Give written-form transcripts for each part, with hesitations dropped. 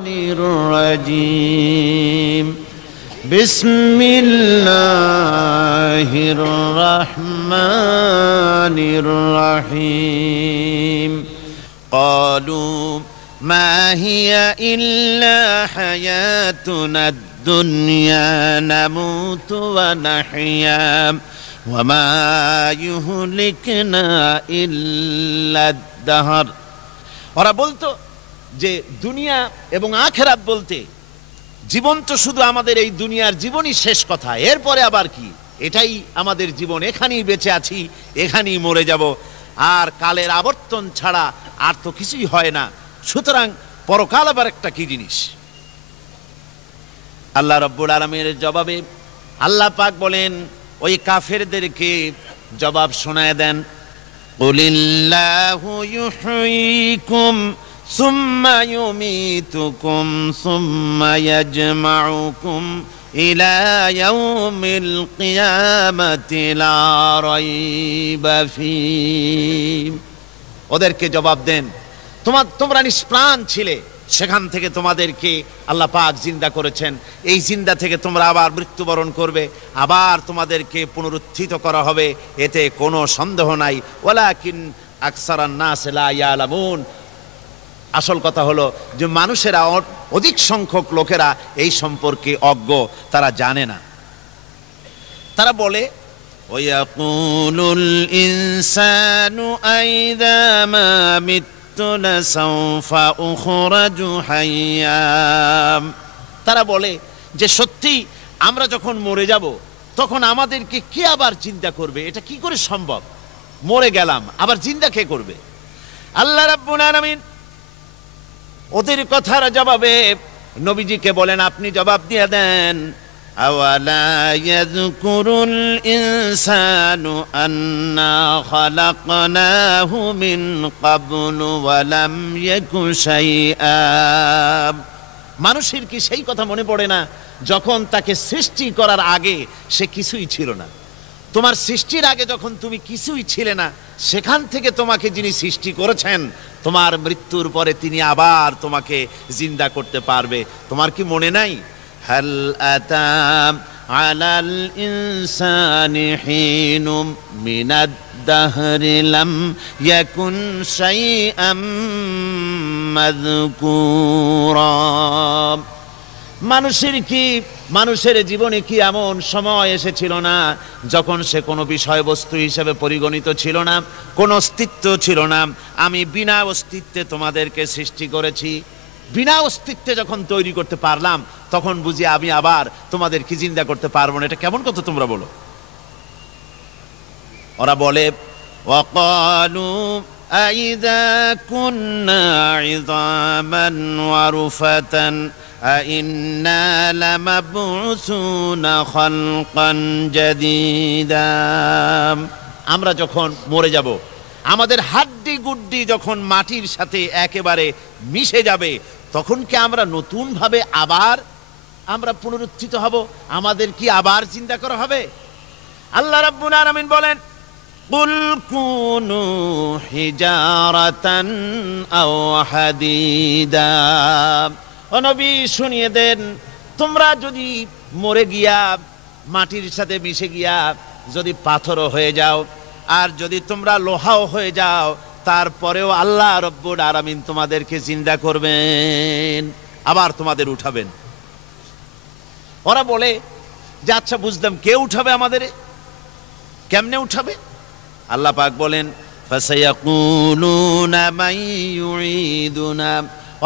الشيطان الرجيم بسم الله الرحمن الرحيم قالوا ما هي إلا حياتنا الدنيا نموت ونحيا وما يهلكنا إلا الدهر ওরা বলতো যে দুনিয়া এবং আখিরাত বলতে জীবন তো শুধু আমাদের এই দুনিয়ার জীবনই শেষ কথা, এরপরে আবার কি, এটাই আমাদের জীবন, এখানেই বেঁচে আছি, এখানেই মরে যাব, আর কালের আবর্তন ছাড়া আর তো কিছুই হয় না, সুতরাং পরকাল আবার একটা কি জিনিস। আল্লাহ রাব্বুল আলামিনের জবাবে আল্লাহ পাক বলেন ওই কাফেরদেরকে জবাব শোনায় দেন, কুলিল্লাহু ইউহয়িকুম সুম্মা ইউমীতুকুম সুম্মা ইয়াজমাউকুম ইলা ইয়াউমিল কিয়ামাতি লা রাইবা ফীহি। ওদেরকে জবাব দেন তোমরা নিষ্প্রাণ ছিলে, সেখান থেকে তোমাদেরকে আল্লাহ পাক জিন্দা করেছেন, এই জিন্দা থেকে তোমরা আবার মৃত্যুবরণ করবে, আবার তোমাদেরকে পুনরুত্থিত করা হবে, এতে কোনো সন্দেহ নাই। ওয়ালাকিন আকসারান নাস লা ইয়ালামুন, আসল কথা হলো যে মানুষেরা, অধিক সংখ্যক লোকেরা এই সম্পর্কে অজ্ঞ, তারা জানে না। তারা বলে ওয়ায়াকুলুল ইনসানু আইযা মা লাসাউফা উখরাজু হাইয়া। তারা বলে যে সত্যি আমরা যখন মরে যাব তখন আমাদেরকে কে আবার চিন্তা করবে, এটা কি করে সম্ভব, মরে গেলাম আবার জিন্দা কে করবে। আল্লাহ রাব্বুল আলামিন ওদের কথার জবাবে নবীজিকে বলেন আপনি জবাব দিয়ে দেন, আওয়ালা ইয়াযকুরুল ইনসানু আন্না খালাকনাহু মিন ক্বাবলু ওয়া লাম ইয়াকু শাইআ। মানুষের কি সেই কথা মনে পড়ে না যখন তাকে সৃষ্টি করার আগে সে কিছুই ছিল না? তোমার সৃষ্টির আগে যখন তুমি কিছুই ছিলে না, সেখান থেকে তোমাকে যিনি সৃষ্টি করেছেন, তোমার মৃত্যুর পরে তিনি আবার তোমাকে জিন্দা করতে পারবে। তোমার কি মনে নাই, হাল আতা আলাল ইনসানি হিনুম মিনাদ দাহরি লাম ইয়াকুন শাইআম মাযকুরা। মানুষের জীবনে কি এমন সময় এসেছিল না যখন সে কোনো বিষয়বস্তু হিসেবে পরিগণিত ছিল না, কোনো অস্তিত্ব ছিল না? আমি বিনা অস্তিত্বে তোমাদেরকে সৃষ্টি করেছি, বিনা অস্তিত্বে যখন তৈরি করতে পারলাম তখন বুঝি আমি আবার তোমাদেরকে জিন্দা করতে পারবো না? এটা কেমন কথা তোমরা বলো? ওরা বলে ওয়াকালু আইযা কুন্না ইযামান ওয়া রুফাতান আইন্না লামাবউসুনা খালকান জাদীদা। আমরা যখন মরে যাব, আমাদের হাড্ডি গুড্ডি যখন মাটির সাথে একেবারে মিশে যাবে, তখন কি আমরা নতুন ভাবে আবার আমরা পুনরুত্থিত হব? আমাদের কি আবার চিন্তা করা হবে? আল্লাহ রাব্বুল আলামিন বলেন কুল কুনু হিজারাতান আও হাদিদা। ও নবী শুনিয়ে দেন, তোমরা যদি মরে গিয়া মাটির সাথে মিশে গিয়া যদি পাথরও হয়ে যাও, আর যদি তোমরা লোহাও হয়ে যাও, তারপরেও আল্লাহ রব্বুল আলামিন তোমাদেরকে জিন্দা করবেন, আবার তোমাদের উঠাবেন। ওরা বলে যে আচ্ছা বুঝলাম, কে উঠাবে আমাদের, কেমনে উঠাবে? আল্লাহ পাক বলেন ফাসায়াকুলুনা মান ইউঈদুনা।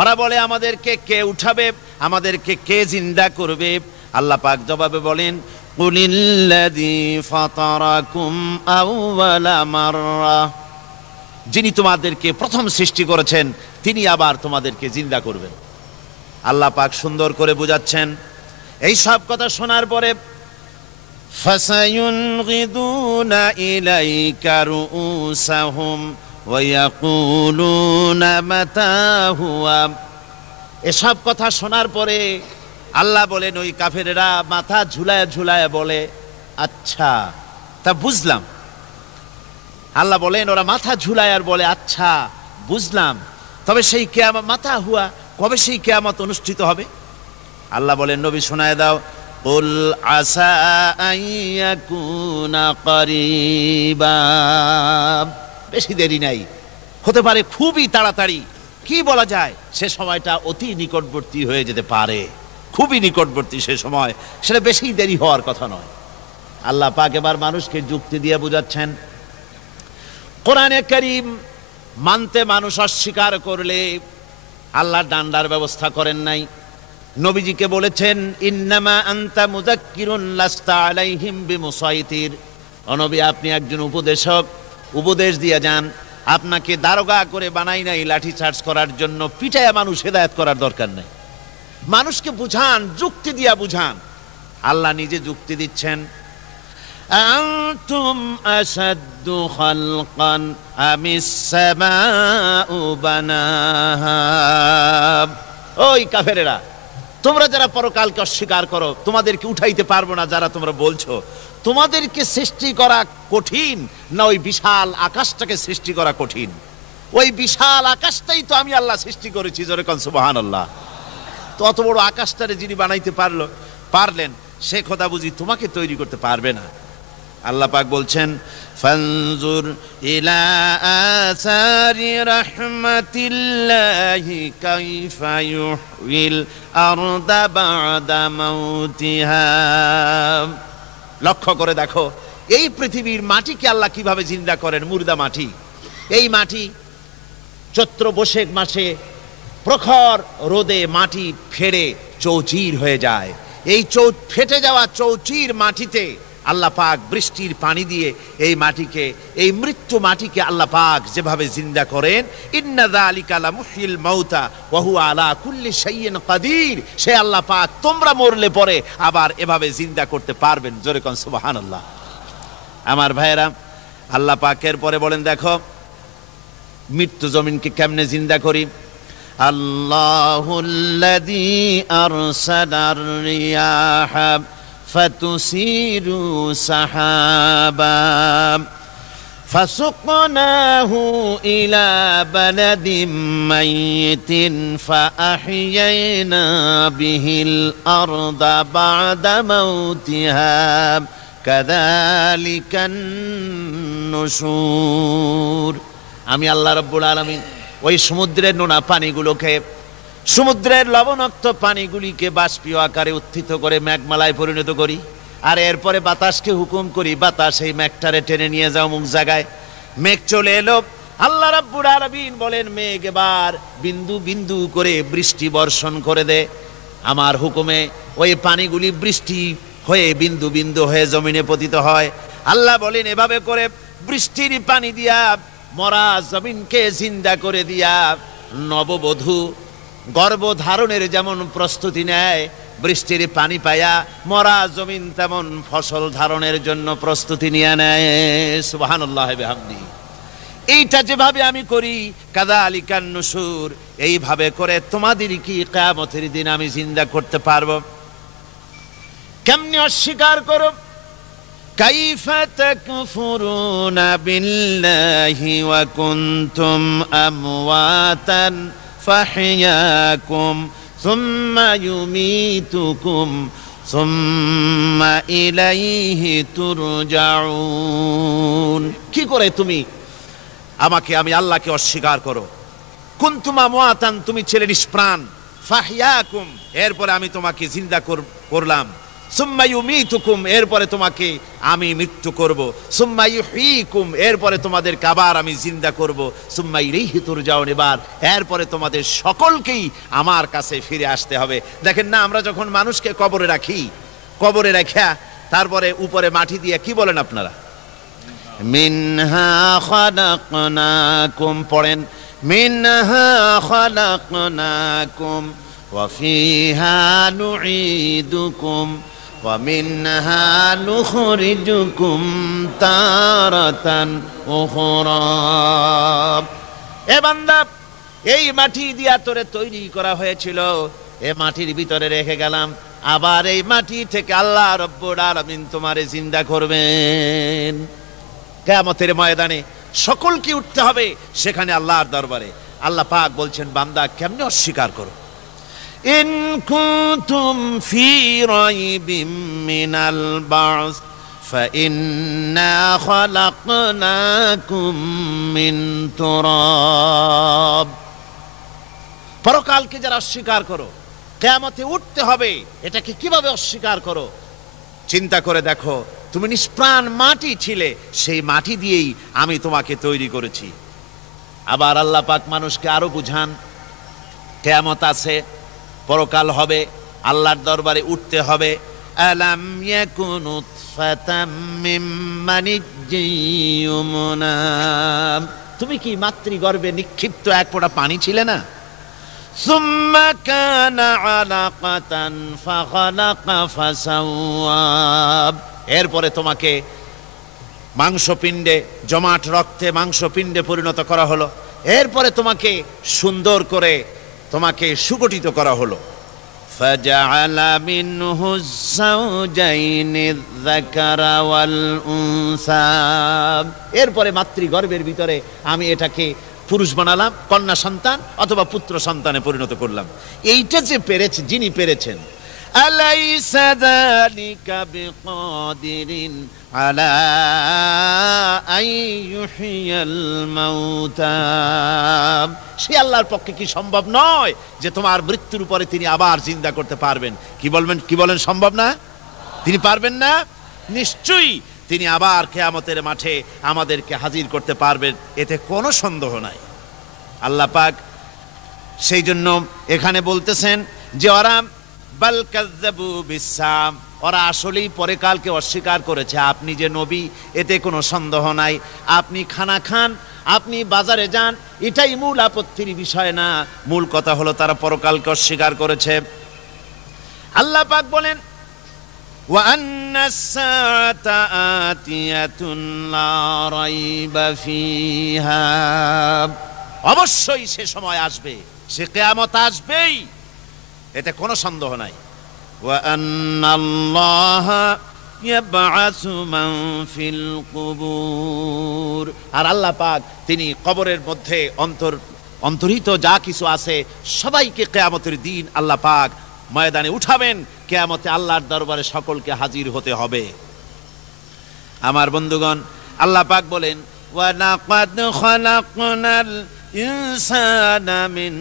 ওরা বলে আমাদেরকে কে উঠাবে, আমাদেরকে কে জিন্দা করবে? আল্লাহ পাক জবাবে বলেন কুলিল্লাযী ফাতারাকুম আউওয়ালা মাররা। যিনি তোমাদেরকে প্রথম সৃষ্টি করেছেন তিনি আবার তোমাদেরকে জিন্দা করবেন। আল্লাহ পাক সুন্দর করে বোঝাচ্ছেন। এই সব কথা শোনার পরে ফাসায়ুনগিদুনা ইলাইকা রুউসাহুম ওয়া ইয়াকুলুনা মাতা হুয়া। এসব কথা শোনার পরে আল্লাহ বলেন ওই কাফেরেরা মাথা ঝুলায় ঝুলায় বলে আচ্ছা তা বুঝলাম। আল্লাহ বলেন ওরা মাথা ঝুলায় আর বলে আচ্ছা বুঝলাম, তবে সেই কিয়ামত মাতা হুয়া, কবে সেই কিয়ামত অনুষ্ঠিত হবে? আল্লাহ বলেন, নবী শোনায় দাও, কুল আসা আইয়াকুনা করিবা, বেশি দেরি নাই, হতে পারে খুবই তাড়াতাড়ি। কি বলা যায়, সে সময়টা অতি নিকটবর্তী হয়ে যেতে পারে, খুবই নিকটবর্তী সে সময়, সেটা বেশি দেরি হওয়ার কথা নয়। আল্লাহ পাক এবার মানুষকে যুক্তি দিয়ে বুঝাচ্ছেন। কোরআনে কারীম মানতে মানুষ অস্বীকার করলে আল্লাহ ডান্ডার ব্যবস্থা করেন নাই। নবীজিকে বলেছেন, ইন্নামা আনতা মুযাক্কিরুন লাস্তা আলাইহিম বিমুসাইতির, ও নবী আপনি একজন উপদেশক, উপদেশ দিয়ে যান, আপনাকে দারোগা করে বানাই নাই লাঠি চার্জ করার জন্য, পিটায়া মানুষ হেদায়েত করার দরকার নাই। মানুষকে বুঝান, যুক্তি দিয়া বুঝান। আল্লাহ নিজে যুক্তি দিচ্ছেন, আনতুম আশাদ্দু খালকান আমিস সামাউ বানাহা, ওই কাফেরেরা, তোমরা যারা পরকালকে অস্বীকার করো, তোমাদেরকে উঠাইতে পারবো না যারা তোমরা বলছো, তোমাদেরকে সৃষ্টি করা কঠিন না ওই বিশাল আকাশটাকে সৃষ্টি করা কঠিন? ওই বিশাল আকাশটাই তো আমি আল্লাহ সৃষ্টি করেছি, জোরে কোন সুবহানাল্লাহ। তো অত বড় আকাশটারে যিনি বানাইতে পারলেন, সে খোদা বুঝি তোমাকে তৈরি করতে পারবে না? আল্লাহ পাক বলছেন, ফানজুর ইলা আসারি রাহমাতিল্লাহি কাইফা ইউহিল আরদা বা'দা মাউতিহা, লক্ষ্য করে দেখো এই পৃথিবীর মাটিকে আল্লাহ কিভাবে জিন্দা করেন, মুর্দা মাটি। এই মাটি চৈত্র বৈশাখ মাসে প্রখর রোদে মাটি ফেড়ে চৌচির হয়ে যায়। এই ফেটে যাওয়া চৌচির মাটিতে আল্লাহ পাক বৃষ্টির পানি দিয়ে এই মাটিকে, এই মৃত্যু মাটিকে আল্লাহ পাক যেভাবে জিন্দা করেন, ইন্না যালিকা লামুহয়িল মাউতা ওয়া হুয়া আলা কুল্লি শাইইন কাদির, সে আল্লাহ পাক তোমরা মরলে পরে আবার এভাবে জিন্দা করতে পারবেন, জোরে কোন সুবহানাল্লাহ। আমার ভাইয়েরা, আল্লাহ পাকের পরে বলেন, দেখো মৃত্যু জমিনকে কেমনে জিন্দা করি। আল্লাহুল্লাযী আরসালার রিয়াহা ফাতুসিরু সাহাবা ফাসুকনাহু ইলা বালাদিম মাইয়িতিন ফাআহইয়ানা বিহিল আরদা বা'দা মাউতিহা কাযালিকান নুশুর। আমি আল্লাহ রাব্বুল আলামিন ওই সমুদ্রের নোনা পানিগুলোকে, সমুদ্রের লবণাক্ত পানিগুলিকে বাষ্পীয় আকারে উত্থিত করে মেঘমালায় পরিণত করি, আর এরপরে বাতাসকে হুকুম করি, বাতাস এই মেঘটারে টেনে নিয়ে যাও মুখ জায়গায়। মেঘ চলে এলো, আল্লাহ রাব্বুল আলামিন বলেন, মেঘ এবার বিন্দু বিন্দু করে বৃষ্টি বর্ষণ করে দে আমার হুকুমে। ওই পানিগুলি বৃষ্টি হয়ে বিন্দু বিন্দু হয়ে জমিনে পতিত হয়। আল্লাহ বলেন, এভাবে করে বৃষ্টির পানি দিয়া মরা জমিনকে জিন্দা করে দিয়া নববধূ গর্ভধারণের যেমন প্রস্তুতি নেয়, বৃষ্টির পানি পায়া মরা জমিন তেমন ফসল ধারণের জন্য প্রস্তুতি নিয়ে নেয়। সুবহানাল্লাহ বিহামদি। এইটা যেভাবে আমি করি, কাযালিকান নুশুর, এইভাবে করে তোমাদের কি কিয়ামতের দিন আমি জিন্দা করতে পারবো? কেমনে অস্বীকার করো? কাইফা তাকফুরুনা বিল্লাহি ওয়া কুনতুম আমওয়াতান ফাহইয়াকুম সুম্মা ইউমীতুকুম সুম্মা ইলাইহি তুরজাউন। কি করে তুমি আমাকে, আমি আল্লাহকে অস্বীকার করো? কুনতুম আমওয়াতান, তুমি ছিলে নিষ্প্রাণ, ফাহইয়াকুম, এরপরে আমি তোমাকে জিন্দা করলাম, সুম্মা ইউমীতুকুম, এরপরে তোমাকে আমি মৃত্যু করব, সুম্মা ইউহয়িকুম, এরপরে তোমাদেরকে আবার আমি জিন্দা করব, সুম্মা ইলাইহি তুরজাউন, এবার এরপরে তোমাদের সকলকেই আমার কাছে ফিরে আসতে হবে। দেখেন না, আমরা যখন মানুষকে কবরে রাখি, কবরে রাখা তারপরে উপরে মাটি দিয়ে কি বলেন আপনারা? মিনহা খালাকনাকুম, পড়েন, মিনহা খালাকনাকুম ওয়া ফিহা নুঈদুকুম ওয়া মিনহা নুখরিজুকুম তারাতান উখরা। এ বান্দা, এই মাটি দিয়া তোরে তৈরি করা হয়েছিল, এ মাটির ভিতরে রেখে গেলাম, আবার এই মাটি থেকে আল্লাহ রব্বুল আলামিন তোমারে জিন্দা করবেন। কিয়ামতের ময়দানে সকলকে উঠতে হবে সেখানে আল্লাহর দরবারে। আল্লাহ পাক বলছেন, বান্দা কেমনে অস্বীকার করো? ইন কুনতুম ফি রাইবিম মিনাল বা'স ফাইন্না খালাকনাকুম মিন তুরাব। পরকালকে যারা অস্বীকার করো, কিয়ামতে উঠতে হবে, এটাকে কিভাবে অস্বীকার করো? চিন্তা করে দেখো, তুমি নিষ্প্রাণ মাটি ছিলে, সেই মাটি দিয়েই আমি তোমাকে তৈরি করেছি। আবার আল্লাহ পাক মানুষকে আরো বুঝান, কিয়ামত আছে, পরকাল হবে, আল্লাহর দরবারে উঠতে হবে। আলাম ইয়াকুন নুতফাতাম মিন মানিয়্যিন ইউমনা, তুমি কি মাতৃগর্ভে নিক্ষিপ্ত এক ফোঁটা পানি ছিলে না? সুম্মা কানা আলাকাতান ফাখালাকা ফাসাওয়া, এরপরে তোমাকে মাংসপিণ্ডে, জমাট রক্তে মাংসপিণ্ডে পরিণত করা হলো, এরপরে তোমাকে সুন্দর করে তোমাকে সুগঠিত করা হলো। ফাজআলা মিনহু যাওজাইনি যাকারা ওয়াল উনসা, এরপরে মাতৃগর্ভের ভিতরে আমি এটাকে পুরুষ বানালাম, কন্যা সন্তান অথবা পুত্র সন্তানে পরিণত করলাম। এইটা যে পেরেছে, যিনি পেরেছেন, আলাইসা যালিকা বিকাদিরিন আলা আইয়ুহিয়াল মাউতা, সে আল্লাহর পক্ষে কি সম্ভব নয় যে তোমার মৃত্যুর পরে তিনি আবার জিন্দা করতে পারবেন? কি বলেন সম্ভব না? তিনি পারবেন না? নিশ্চয়ই তিনি আবার কিয়ামতের মাঠে আমাদেরকে হাজির করতে পারবেন, এতে কোনো সন্দেহ নাই। আল্লাহ পাক সেই জন্য এখানে বলতেছেন যে ওরা বাল কাযযাবু বিসসাম, ওরা আসলেই পরকালকে অস্বীকার করেছে। আপনি যে নবী, এতে কোনো সন্দেহ নাই। আপনি খানা খান, আপনি বাজারে যান, এটাই মূল আপত্তির বিষয় না। মূল কথা হলো তারা পরকালকে অস্বীকার করেছে। আল্লাহ পাক বলেন ওয়া আন্নাস সাআতা আতিয়াতুন লা রাইবা ফিহা, অবশ্যই সে সময় আসবে, সে কিয়ামত আসবেই, এতে কোনো সন্দেহ নাই। ওয়া আন্নাল্লাহা ইয়াবআসু মান ফিল কুবুর, আর আল্লাহ পাক তিনি কবরের মধ্যে অন্তর্হিত যা কিছু আছে সবাইকে কিয়ামতের দিন আল্লাহ পাক ময়দানে উঠাবেন। কিয়ামতে আল্লাহর দরবারে সকলকে হাজির হতে হবে। আমার বন্ধুগণ, আল্লাহ পাক বলেন ওয়া লাকাদ খালাকনাল ইনসানা মিন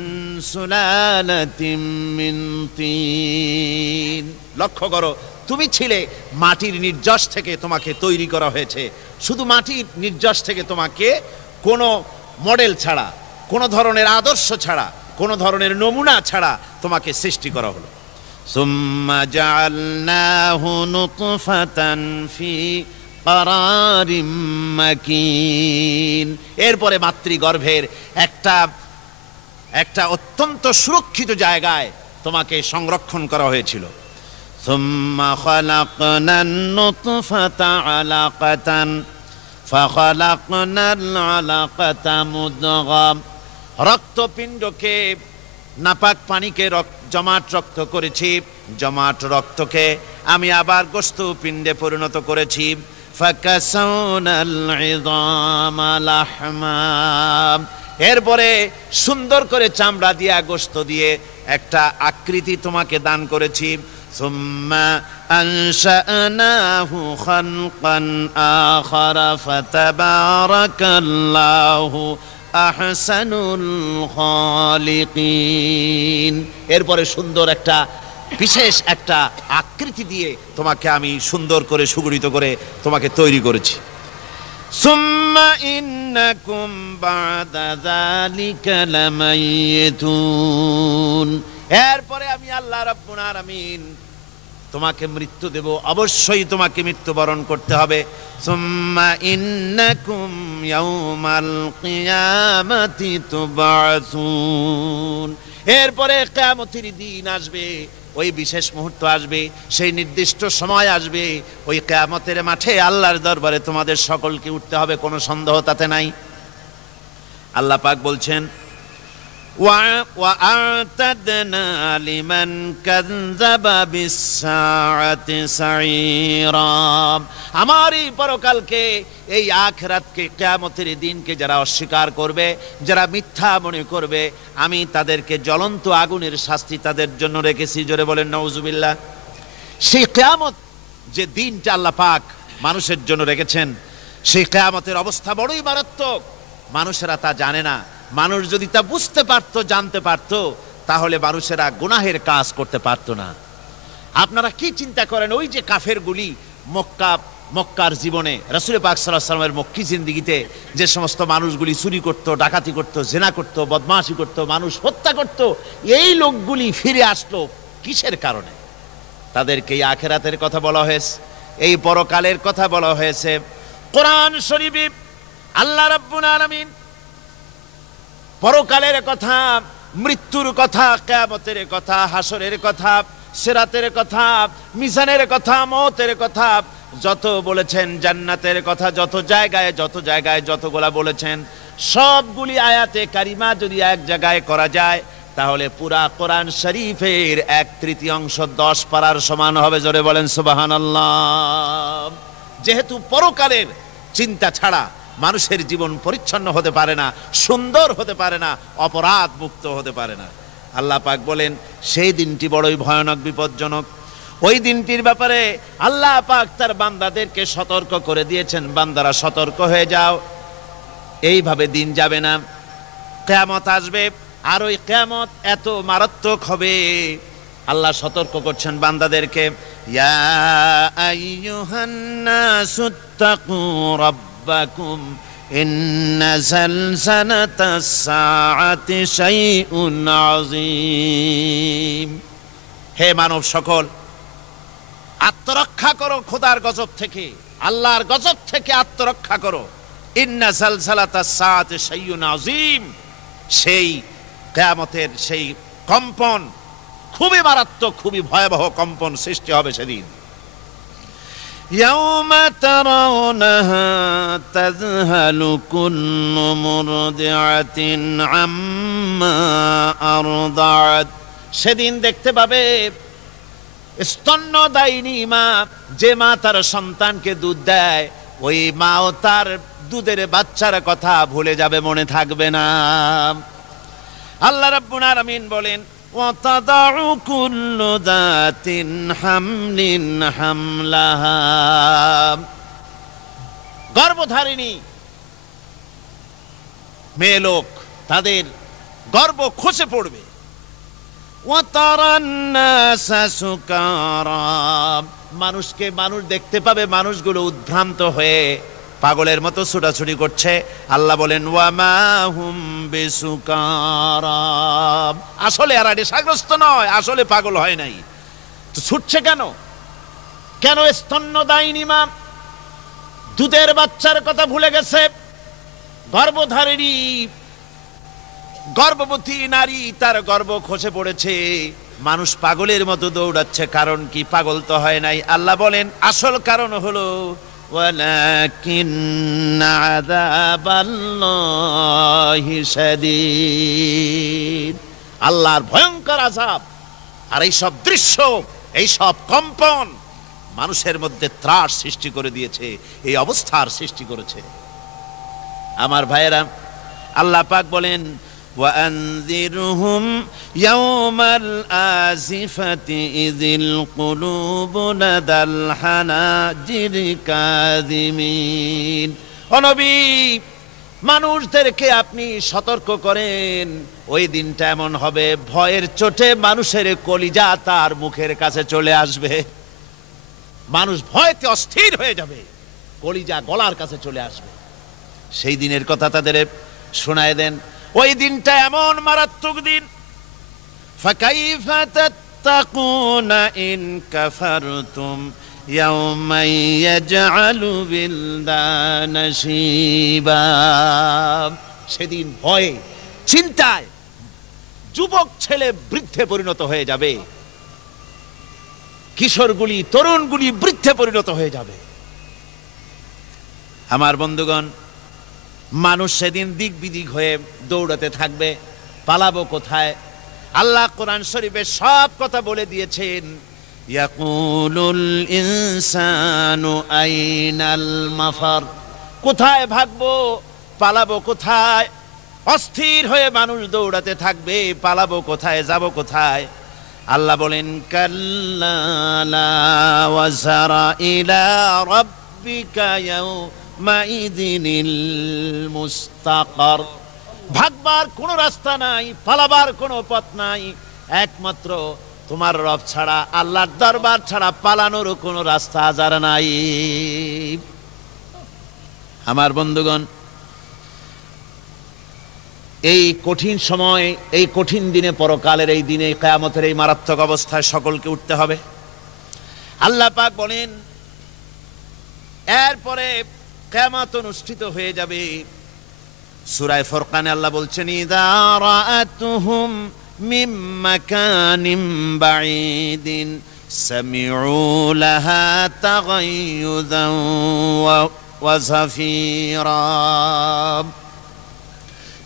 সুলালাতিন মিন তিন, লক্ষ্য করো, তুমি ছিলে মাটির নির্যাস থেকে তোমাকে তৈরি করা হয়েছে। শুধু মাটির নির্যাস থেকে তোমাকে কোনো মডেল ছাড়া, কোনো ধরনের আদর্শ ছাড়া, কোনো ধরনের নমুনা ছাড়া তোমাকে সৃষ্টি করা হলো। সুম্মা জাআলনাহু নুতফাতান ফি কারারিম মাকিন, এরপরে মাতৃগর্ভের একটা অত্যন্ত সুরক্ষিত জায়গায় তোমাকে সংরক্ষণ করা হয়েছিল। সুম্মা খালাকনান নুতফাতা আলাকাতান ফাখালাকনাল আলাকাতা মুদগা, রক্তপিণ্ডকে, নাপাক পানিকে জমাট রক্ত করেছি, জমাট রক্তকে আমি আবার গোশত পিণ্ডে পরিণত করেছি। ফাকাসাউনাল ইযামা লাহমা, এরপরে সুন্দর করে চামড়া দিয়ে, গোশত দিয়ে একটা আকৃতি তোমাকে দান করেছি। সুম্মা আনশানাহু খালকান আখারা ফাতাবারাকাল্লাহু আহসানুল খালিকিন, এরপরে সুন্দর একটা বিশেষ একটা আকৃতি দিয়ে তোমাকে আমি সুন্দর করে সুগঠিত করে তোমাকে তৈরি করেছি। সুম্মা ইন্নাকুম বা'দা যালিকা লামাইয়িতুন, এরপরে আমি আল্লাহ রাব্বুল আলামিন তোমাকে মৃত্যু দেব, অবশ্যই তোমাকে মৃত্যুবরণ করতে হবে। সুম্মা ইন্নাকুম ইয়াউমাল কিয়ামাতি তুবআসুন, এরপরে কিয়ামতের দিন আসবে, ওই বিশেষ মুহূর্ত আসবে, সেই নির্দিষ্ট সময় আসবে, ওই কিয়ামতের মাঠে আল্লাহর দরবারে তোমাদের সকলকে উঠতে হবে, কোনো সন্দেহ তাতে নাই। আল্লাহ পাক বলছেন وأعتدنا لمن كذب بالساعة سعيرا। আমার এই পরকালকে, এই আখিরাতকে, কিয়ামতের দিনকে যারা অস্বীকার করবে, যারা মিথ্যা মনে করবে, আমি তাদেরকে জ্বলন্ত আগুনের শাস্তি তাদের জন্য রেখেছি। জোরে বলেন নাউজুবিল্লাহ। সেই কিয়ামত যে দিনটা আল্লাহ পাক মানুষের জন্য রেখেছেন, সেই কিয়ামতের অবস্থা বড়ই মারাত্মক। মানুষেরা তা জানে না। মানুষ যদি তা বুঝতে পারতো, জানতে পারতো, তাহলে মানুষেরা গুনাহের কাজ করতে পারতো না। আপনারা কি চিন্তা করেন, ওই যে কাফেরগুলি মক্কার জীবনে, রাসূল পাক সাল্লাল্লাহু আলাইহি ওয়াসাল্লামের মক্কি জিন্দেগিতে যে সমস্ত মানুষগুলি চুরি করত, ডাকাতি করত, জিনা করত, বদমাশি করত, মানুষ হত্যা করত, এই লোকগুলি ফিরে আসলো কিসের কারণে? তাদেরকে এই আখিরাতের কথা বলা হয়েছে, এই পরকালের কথা বলা হয়েছে। কোরআন শরীফে আল্লাহ রাব্বুল আলামিন পরকালের কথা, মৃত্যুর কথা, কিয়ামতের কথা, হাসরের কথা, সিরাতের কথা, মিজানের কথা, মওতের কথা যত বলেছেন, জান্নাতের কথা যত জায়গায় যতগুলা বলেছেন, সবগুলি আয়াতে কারিমা যদি এক জায়গায় করা যায়, তাহলে পুরা কোরআন শরীফের 1/3 10 পারার সমান হবে। জোরে বলেন সুবহানাল্লাহ। যেহেতু পরকালের চিন্তা ছাড়া মানুষের জীবন পরিচ্ছন্ন হতে পারে না, সুন্দর হতে পারে না, অপরাধ মুক্ত হতে পারে না। আল্লাহ পাক বলেন সেই দিনটি বড়ই ভয়ানক, বিপজ্জনক। ওই দিনটির ব্যাপারে আল্লাহ পাক তার বান্দাদেরকে সতর্ক করে দিয়েছেন, বান্দারা সতর্ক হয়ে যাও, এইভাবে দিন যাবে না, কিয়ামত আসবে। আর ওই কিয়ামত এত মারাত্মক হবে, আল্লাহ সতর্ক করছেন বান্দাদেরকে, ইয়া আইয়ুহান নাসুত্তাকু রাব্বাকুম ইন্না যালজালাতাস সাআতি শাইউন আযীম। হে মানব সকল, আত্মরক্ষা করো খোদার গজব থেকে, আল্লাহর গজব থেকে আত্মরক্ষা করো। ইন্না যালজালাতাস সাআতি শাইউন আযীম, সেই কিয়ামতের সেই কম্পন খুবই মারাত্মক, খুবই ভয়াবহ কম্পন সৃষ্টি হবে সেদিন। ইয়াউমা তারাউনাহা তাযহালু কুল্লু মুরদিআতিন আম্মা আরদাআত। সেদিন দেখতে পাবে স্তন্যদায়িনী মা, যে মা তার সন্তানকে দুধ দেয়, ওই মাও তার দুধের বাচ্চার কথা ভুলে যাবে, মনে থাকবে না। আল্লাহ রাব্বুল আলামিন বলেন, ওয়াতাদাউ কুল্লু যাতিন হামলিন হামলাহা। গর্ভধারিণী মেয়ে লোক, তাদের গর্ভ খসে পড়বে। ওয়াতারান নাসা সুকারা, মানুষকে মানুষ দেখতে পাবে, মানুষগুলো উদ্ভ্রান্ত হয়ে পাগলের মতো ছুটাছুটি করছে। আল্লাহ বলেন, ওয়ামা হুম বিসুকারা, আসলে এরা নেশাগ্রস্ত নয়, আসলে পাগল হয় নাই। তো ছুটছে কেন? কেন? স্তন্যদায়িনী মা দুধের বাচ্চার কথা ভুলে গেছে। গর্ভধারিণী গর্ভবতী নারী, তার গর্ভ খসে পড়েছে, মানুষ পাগলের মতো দৌড়াচ্ছে। কারণ কি? পাগল তো হয় নাই। আল্লাহ বলেন আসল কারণ হলো ওয়ালাকিন্না আযাবাল্লাহি শাদীদ, আল্লাহর ভয়ঙ্কর আযাব। আর এই সব দৃশ্য, এই সব কম্পন মানুষের মধ্যে ত্রাস সৃষ্টি করে দিয়েছে, এই অবস্থার সৃষ্টি করেছে। আমার ভাইয়েরা, আল্লাহ পাক বলেন, وأنذرهم يوم الآزفة إذ القلوب لدى الحناجر كاظمين। ও নবী, মানুষদেরকে আপনি সতর্ক করেন, ওই দিনটা এমন হবে, ভয়ের চোটে মানুষের কলিজা তার মুখের কাছে চলে আসবে। মানুষ ভয়তে অস্থির হয়ে যাবে, কলিজা গলার কাছে চলে আসবে। সেই দিনের কথা তাদের শোনায় দেন। ওই দিনটা এমন মারাত্মক দিন, ফাকাইফা তাত্তাকুনা ইন কাফারতুম ইয়াওমান ইয়াজআলু বিলদানা শিবা। সেদিন ভয়ে চিন্তায় যুবক ছেলে বৃদ্ধে পরিণত হয়ে যাবে, কিশোরগুলি তরুণগুলি বৃদ্ধে পরিণত হয়ে যাবে। আমার বন্ধুগণ, মানুষ সেদিন দিক বিদিক হয়ে দৌড়াতে থাকবে, পালাবো কোথায়? আল্লাহ কোরআন শরীফে সব কথা বলে দিয়েছেন। ইয়াকুলুল ইনসানু আইনাল মাফার, কোথায় ভাগবো, পালাবো কোথায়? অস্থির হয়ে মানুষ দৌড়াতে থাকবে, পালাবো কোথায়, যাব কোথায়? আল্লাহ বলেন কাল্লা লা ওয়াজারা ইলা রাব্বিকা ইয়াউমাইযিনিল মুস্তাকার। ভাগবার কোনো রাস্তা নাই, পালাবার কোনো পথ নাই, একমাত্র তোমার রব ছাড়া, আল্লাহর দরবার ছাড়া পালানোর কোনো রাস্তা আজার নাই। আমার বন্ধুগণ, এই কঠিন সময়, এই কঠিন দিনে, পরকালের এই দিনে, কিয়ামতের এই মারাত্মক অবস্থায় সকলকে উঠতে হবে। আল্লাহ পাক বলেন এরপরে কিয়ামত অনুষ্ঠিত হয়ে যাবে। সূরা ফুরকানে আল্লাহ বলছেন ইযা রাআতুহুম মিন মাকানিন বাঈদিন সামিউ লাহা তাগায়্যুযান ওয়া যাফীরা।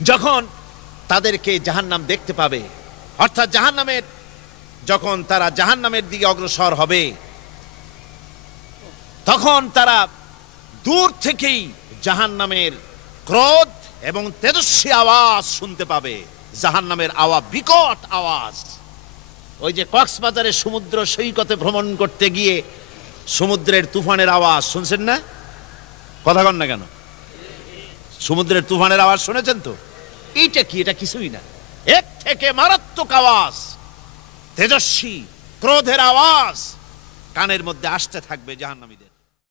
যখন তাদেরকে জাহান্নাম দেখতে পাবে, অর্থাৎ জাহান্নামের, যখন তারা জাহান্নামের দিকে অগ্রসর হবে, তখন তারা দূর থেকেই জাহান্নামের ক্রোধ এবং তেজস্বী আওয়াজ শুনতে পাবে। জাহান্নামের আওয়াজ, বিকট আওয়াজ। ওই যে কক্সবাজারের সমুদ্র সৈকতে ভ্রমণ করতে গিয়ে সমুদ্রের তুফানের আওয়াজ শুনছেন না? কথা কন না কেন? সমুদ্রের তুফানের আওয়াজ শুনেছেন তো? এইটা কি? এটা কিছুই না, এর থেকে মারাত্মক আওয়াজ, তেজস্বী ক্রোধের আওয়াজ কানের মধ্যে আসতে থাকবে জাহান্নামীদের।